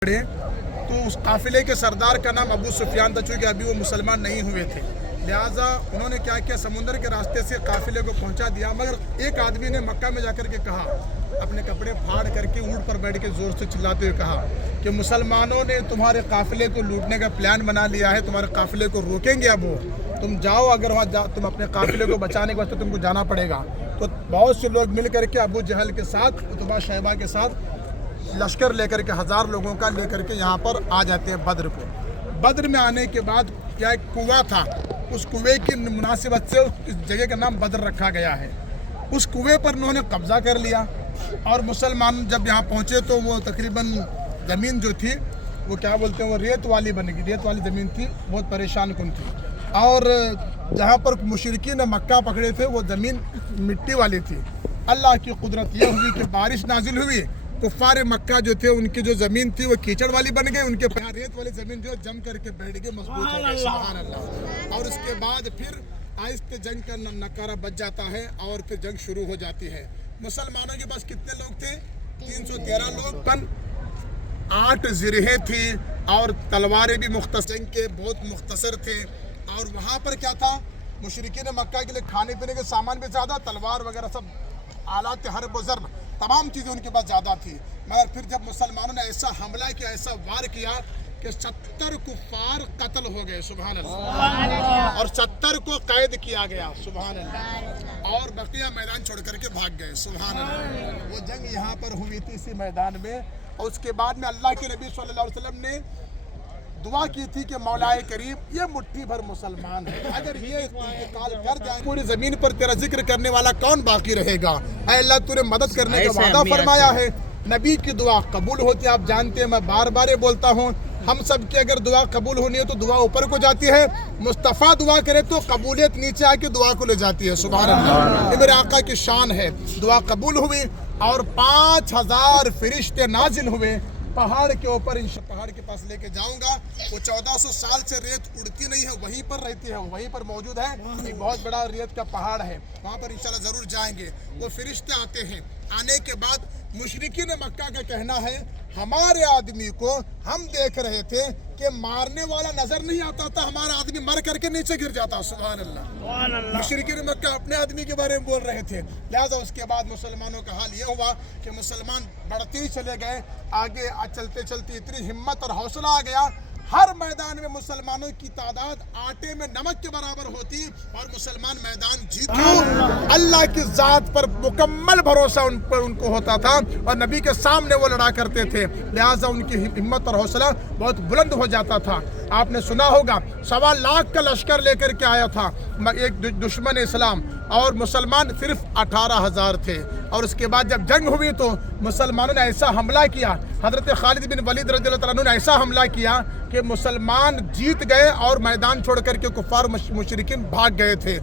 तो उस काफिले के सरदार का नाम अबू सुफियान था, चूँकि अभी वो मुसलमान नहीं हुए थे, लिहाजा उन्होंने क्या किया, समुंदर के रास्ते से काफिले को पहुंचा दिया। मगर एक आदमी ने मक्का में जाकर के कहा, अपने कपड़े फाड़ करके ऊंट पर बैठ के ज़ोर से चिल्लाते हुए कहा कि मुसलमानों ने तुम्हारे काफिले को लूटने का प्लान बना लिया है, तुम्हारे काफिले को रोकेंगे। अब वो तुम जाओ, अगर वहाँ तुम अपने काफिले को बचाने के वास्ते तुमको जाना पड़ेगा। तो बहुत से लोग मिल करके अबू जहल के साथ, उतबा शैबा के साथ लश्कर लेकर के 1000 लोगों का लेकर के यहाँ पर आ जाते हैं बद्र को। बद्र में आने के बाद क्या एक कुआं था, उस कुएं की मुनासिबत से उस जगह का नाम बद्र रखा गया है। उस कुएं पर उन्होंने कब्जा कर लिया और मुसलमान जब यहाँ पहुँचे तो वो तकरीबन ज़मीन जो थी वो क्या बोलते हैं, वो रेत वाली बन गई, रेत वाली ज़मीन थी, बहुत परेशान कुन थी। और जहाँ पर मुशरिकीन मक्का पकड़े थे वो ज़मीन मिट्टी वाली थी। अल्लाह की कुदरत ये हुई कि बारिश नाजिल हुई, कुफ़ार मक्का जो थे उनकी जो ज़मीन थी वो कीचड़ वाली बन गई, उनके यहाँ रेत वाली ज़मीन जो जम करके बैठ गई, मजबूत हो गई। सुभान अल्लाह। और उसके बाद फिर आहिस्ते जंग का नकारा बच जाता है और फिर जंग शुरू हो जाती है। मुसलमानों के पास कितने लोग थे? 313 लोग, 8 ज़िरहे थी और तलवारें भी जंग के बहुत मुख्तसर थे। और वहाँ पर क्या था, मुशरिकीन मक्का के लिए खाने पीने के सामान भी ज़्यादा, तलवार वगैरह सब आलात हर्ब व ज़र्ब तमाम चीज़ें उनके पास ज़्यादा थी। मगर फिर जब मुसलमानों ने ऐसा हमला किया, ऐसा वार किया कि 70 कुफ़ार कत्ल हो गए। सुभान अल्लाह। और 70 को कैद किया गया। सुभान अल्लाह। और बकिया मैदान छोड़ करके भाग गए। सुभान अल्लाह। वो जंग यहाँ पर हुई थी इसी मैदान में। और उसके बाद में अल्लाह के नबी सल्लल्लाहु अलैहि वसल्लम ने दुआ की थी कि मौलाए करीम ये मुट्ठी भर मुसलमान है, अगर ये इंतकाल कर जाए पूरी ज़मीन पर तेरा जिक्र करने वाला कौन बाकी रहेगा। ऐ अल्लाह तूने मदद करने का वादा फरमाया है। नबी की दुआ कबूल होती है, आप जानते हैं, मैं बार बार बोलता हूँ, हम सब की अगर दुआ कबूल होनी है तो दुआ ऊपर को जाती है, मुस्तफ़ा दुआ करे तो कबूलियत नीचे आके दुआ को ले जाती है। सुभान अल्लाह। ये मेरे आका की शान है। दुआ कबूल हुई और 5000 फरिश्ते नाजिल हुए पहाड़ के ऊपर। पहाड़ के पास लेके जाऊंगा, वो 1400 साल से रेत उड़ती नहीं है, वहीं पर रहती है, वहीं पर मौजूद है। एक बहुत बड़ा रेत का पहाड़ है, वहाँ पर इंशाल्लाह ज़रूर जाएंगे। वो फरिश्ते आते हैं, आने के बाद मुशरिकीन मक्का का कहना है, हमारे आदमी को हम देख रहे थे कि मारने वाला नजर नहीं आता था, हमारा आदमी मर करके नीचे गिर जाता। सुभान अल्लाह। मुशरिकीन मक्का अपने आदमी के बारे में बोल रहे थे। लिहाजा उसके बाद मुसलमानों का हाल ये हुआ कि मुसलमान बढ़ते ही चले गए, आगे चलते चलते इतनी हिम्मत और हौसला आ गया, हर मैदान में मुसलमानों की तादाद आटे में नमक के बराबर होती और मुसलमान मैदान जीते। अल्लाह की ज़ात पर मुकम्मल भरोसा उनको होता था और नबी के सामने वो लड़ा करते थे। लिहाजा उनकी हिम्मत और हौसला बहुत बुलंद हो जाता था। आपने सुना होगा 1.25 लाख का लश्कर लेकर के आया था एक दुश्मन इस्लाम, और मुसलमान सिर्फ 18,000 थे। और उसके बाद जब जंग हुई तो मुसलमानों ने ऐसा हमला किया, हज़रत खालिद बिन वलीद रज़ियल्लाहु अन्हु ने ऐसा हमला किया कि मुसलमान जीत गए और मैदान छोड़ करके कुफ़ार मुशरिकीन भाग गए थे।